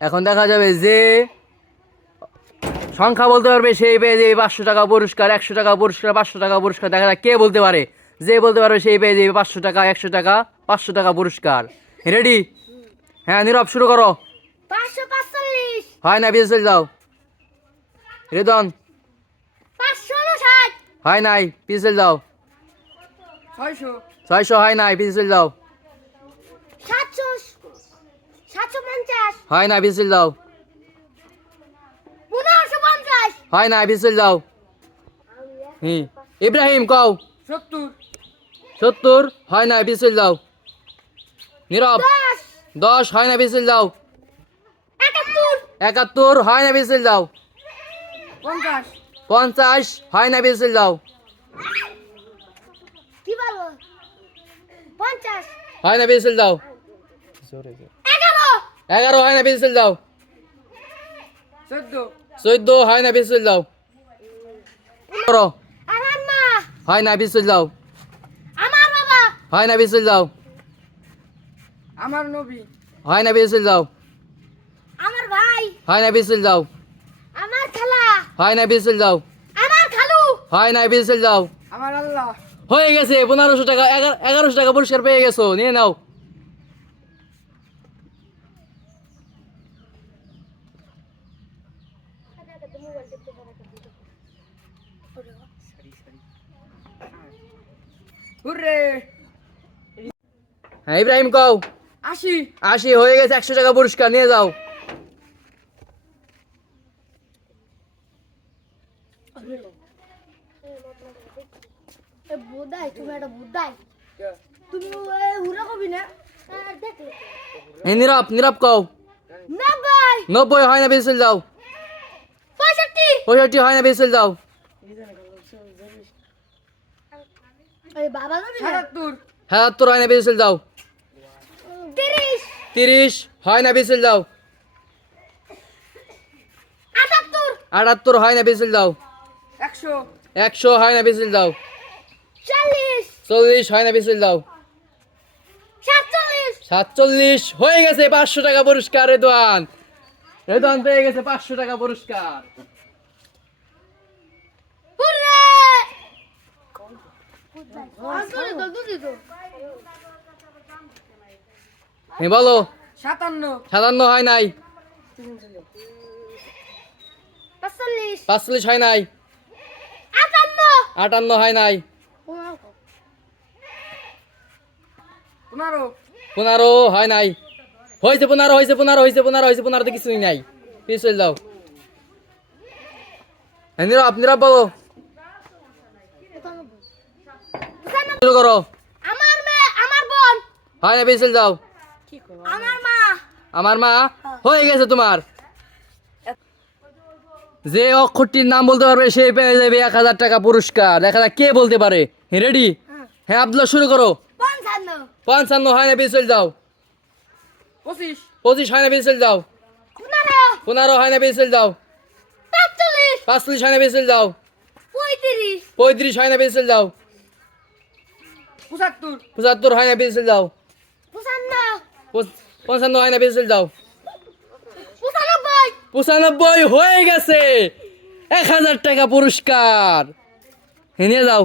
এখন দেখা যাবে যে সংখ্যা বলতে পারবে সেই পেয়ে যাবে 500 টাকা পুরস্কার, 100 টাকা পুরস্কার, 500 টাকা পুরস্কার। দেখা যাক কে বলতে পারে। যে বলতে পারবে সেই পেয়ে যাবে 500 টাকা, 100 টাকা, 500 টাকা পুরস্কার। রেডি? হ্যাঁ নীরব, শুরু করো। 545 হয় না, পিছল যাও। রেদন 560 হয় নাই, পিছল যাও। 600 600 হয় নাই, পিছল যাও। 700 750 হয় না, পিছল যাও। 1550 হয় না, পিছল যাও। ইব্রাহিম কও। 70 70 হয় না, পিছল যাও। নীরব 10 10 হয় না, পিছল যাও। 71 71 হয় না, পিছল যাও। 50 50 হয় না, পিছল যাও। কি বলো 50 হয় না, পিছল যাও। 11 11 হয় না, পিছল যাও। 14 14 হয় না, পিছল যাও। করো। আমার মা হয় না, পিছল যাও। আমার বাবা হয় না, পিছল যাও। আমার নবী হয় না, পিছল যাও। আমার ভাই হয় না, পিছল যাও। আমার খালা হয় না, পিছল যাও। আমার খালু হয় না, পিছল যাও। আমার আল্লাহ হয়ে গেছে 1500 টাকা, 1100 টাকা পুরস্কার পেয়ে গেছো, নিয়ে নাও। হুররে হ্যাঁ ইব্রাহিম কও। 80 80 হয়ে গেছে, 100 টাকা পুরস্কার, নিয়ে যাও। বুদাই তুমি একটা বুদাই তুমি হুরা কবি না দেখলে এই নীরব, নীরব কও। 90 90 হয় না, পিছল যাও। 65 65 হয় না, পিছল যাও। এই বাবা কবি না 77 77 হয় না, পিছল যাও। 30 30 হয় না, পিছল যাও। 78 78 হয় না, পিছল যাও। 100 100 হয় না, পিছল যাও। 40 40 হয় না, পিছল যাও। 47 47 হয়ে গেছে, 500 টাকা পুরস্কার। রেদওয়ান, রেদওয়ান পেয়ে গেছে 500 টাকা পুরস্কার। হুররে আন্তরে দুদি তো বলো। 57 57 হয় নাই। 45 45 হয় নাই। 58 58 হয় নাই। 15 15 হয় নাই। হয়েছে 15, হয়েছে 15, হয়েছে 15, হয়েছে 15, তো কিছুই নাই। পিছল যাও। হ্যাঁ নীরব, নীরব বলো। শুরু করো। আমার মেয়ে আমার বোন হয় না, পিছল যাও। আমার মা আমার মা হয়ে গেছে তোমার। যে অক্ষরটির নাম বলতে পারবে সে পেয়ে যাবে 1000 টাকা পুরস্কার। দেখা যাক কে বলতে পারে। রেডি? হ্যাঁ আব্দুল্লাহ, শুরু করো। 55 55 হয় না, পিছল যাও। 25 25 হয় না, পিছল যাও। 15 15 হয় না, পিছল যাও। 45 45 হয় না, পিছল যাও। 35 35 হয় না, পিছল যাও। 75 75 হয় না, পিছল যাও। 55 55 হয় না, পিছল যাও। 95 95 হয়ে গেছে, 1000 টাকা পুরস্কার। নিয়ে যাও।